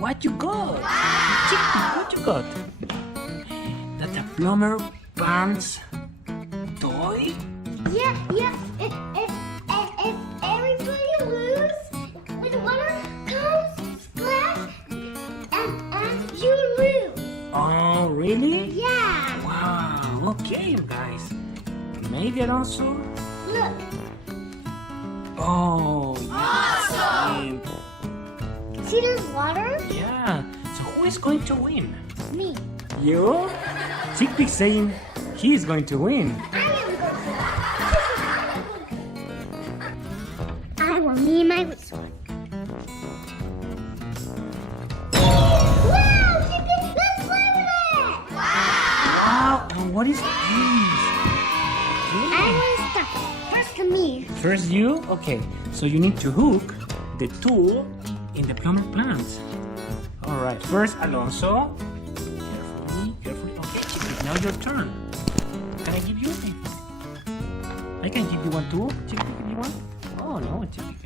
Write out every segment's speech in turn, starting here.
What you got? Chickpeak, what you got? That's a Plumber Pants toy? Yeah. If everybody lose, with the water comes splash, and you lose. Oh, really? Yeah. Wow, okay, guys. Maybe Alonso? Look. Oh, awesome! See this water? Yeah. So who is going to win? Me. You? Chickpeak saying he is going to win. I will need my whistle. Wow, Chickpeak, let's play with it! Wow, and what is this? I want to start. First come me. First you? Okay, so you need to hook the tool in the plumber plant. Alright, first Alonso. Carefully. Okay, Chickpeak, now your turn. Can I give you anything? I can give you one too, Chickpeak, if you want. Oh no, Chickpeak.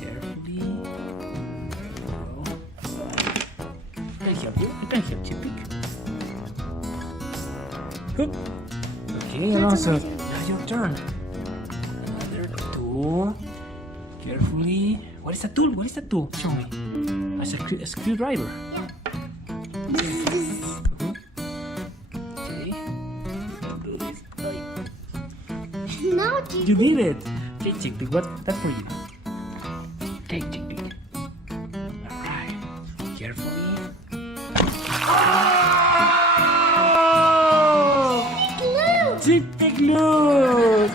Carefully. There you go. You can help Chickpeak. Hook. Okay, Alonso, now your turn. Another tool. Carefully. What is that tool? What is that tool? Show me. That's a screwdriver. Okay. Do this. No, You did it. Okay, Chickpeak, what's that for you? Okay, Chickpeak. Alright. Carefully. Oh! Chickpeak loose!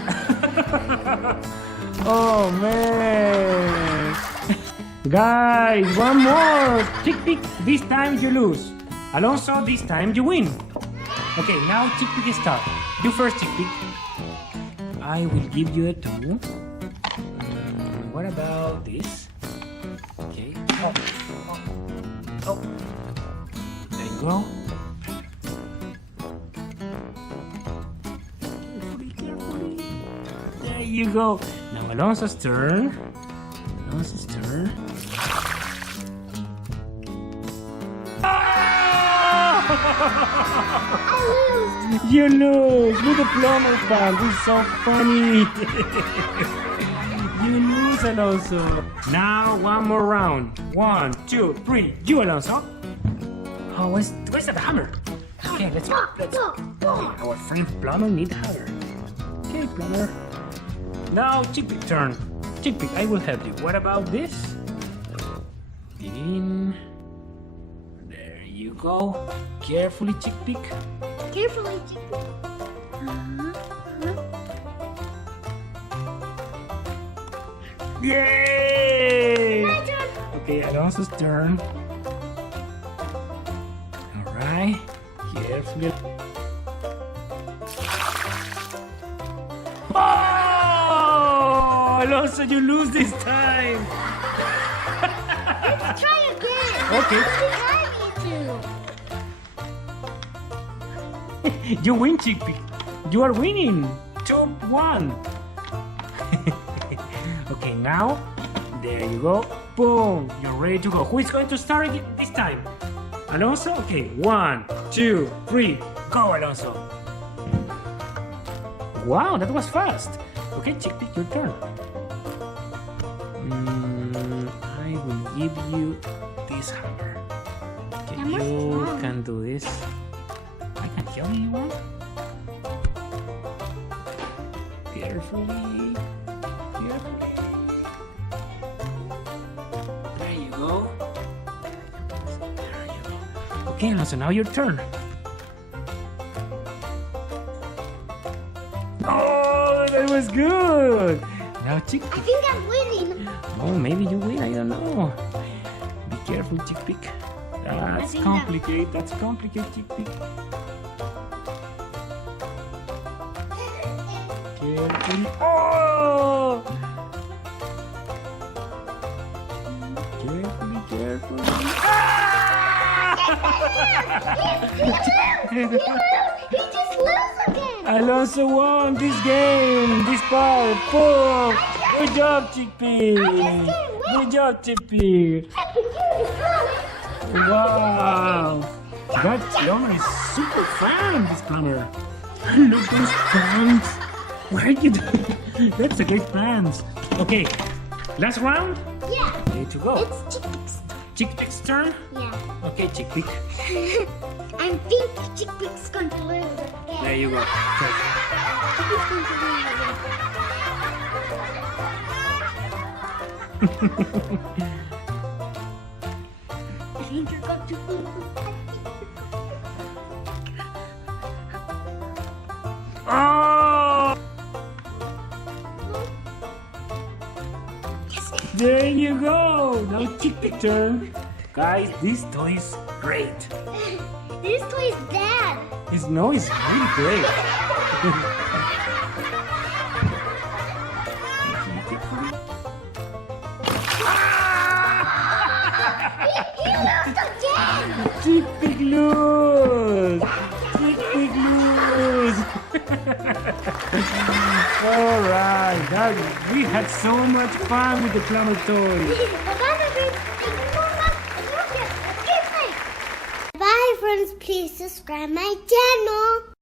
Oh man! Guys, one more! Chickpeak, this time you lose. Alonso, this time you win. Okay, now Chickpeak start. You first, Chickpeak. I will give you a tool. What about this? Okay. Oh. There you go. Carefully. There you go. Now Alonso's turn. You lose with the plumber pants. It's so funny. You lose, Alonso. Now one more round. 1, 2, 3. You, Alonso. Oh, where's that hammer? Okay, let's go. Our friend Plumber needs a hammer. Okay, Plumber. Now Chickpeak turn. Chickpeak, I will help you. What about this? In. There you go. Carefully, Chickpeak. Carefully, Chickpeak. Yay! My turn. Okay, Alonso's turn. Alright. Carefully. Oh! Alonso, you lose this time. Let's try again. Okay. I need to. You win, Chickpeak. You are winning. 2-1. Okay, now, there you go. Boom. You're ready to go. Who is going to start this time? Alonso? Okay, 1, 2, 3. Go, Alonso. Wow, that was fast. Okay, Chickpeak, your turn. I will give you this hammer. Okay. more You strong. can do this. I can help you. Want? Carefully. Carefully. There you go. There you go. Okay, Alonso, now your turn. Oh, that was good. Now, I Chickpeak. think I'm winning. Oh, maybe you win. I don't know. Be careful, Chickpeak. That's think complicated. That's complicated, Chickpeak. Carefully. Oh! Carefully, carefully. He just lose again. Alonso won this game, this part. Boom! Good job, Chickpeak. Good job, Chickpeak. Wow! That plumber is super fan, this plumber. Look those fans. What are you doing? That's a great fans. Okay, last round. Yeah. Ready to go. It's Chickpeak's. Chickpeak's turn. Yeah. Okay, Chickpeak. I think Chickpeak's going to lose again. There you go. Chickpeak's going to lose again. I think you're going to lose. Oh! Yes. There you go. Now Chickpeak turn. Guys, this toy is great. This toy is bad. His nose is really great. He lost again. Chickpeak lose. Chickpeak lose. All right, we had so much fun with the plumber toy. Bye friends, please subscribe my channel.